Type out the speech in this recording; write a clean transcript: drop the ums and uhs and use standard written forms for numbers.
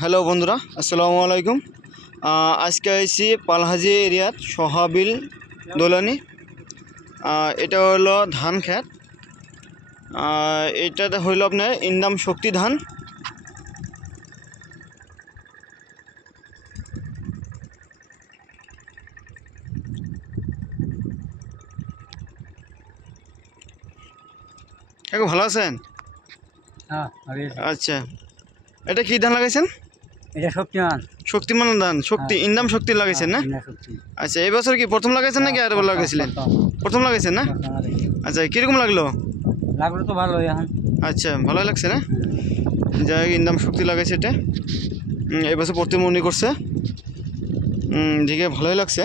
Hello বন্ধুরা, আসসালামু আলাইকুম। আজকে আইসি পালহাজি এরিয়াত সোহাবিল দোলানি। এটা হলো ধান ক্ষেত। এটাতে হইল আপনার ইন্দাম শক্তি ধান। কাকু ভালো আছেন? আচ্ছা, এটা কি ধান লাগাইছেন? এটা শক্তিমান শক্তিমান ধান, শক্তি ইন্দাম শক্তি লাগাইছেন না? আচ্ছা, এই বছর কি প্রথম লাগাইছেন নাকি আরেকবার লাগাইছিলেন? প্রথম লাগাইছেন না? আচ্ছা, কিরকম লাগলো? লাগলো তো ভালো এখন। আচ্ছা, ভালোই লাগছে না? যাই ইন্দাম শক্তি লাগাইছে এটা, এই বছর প্রতি মনে করছে, দেখে ভালোই লাগছে।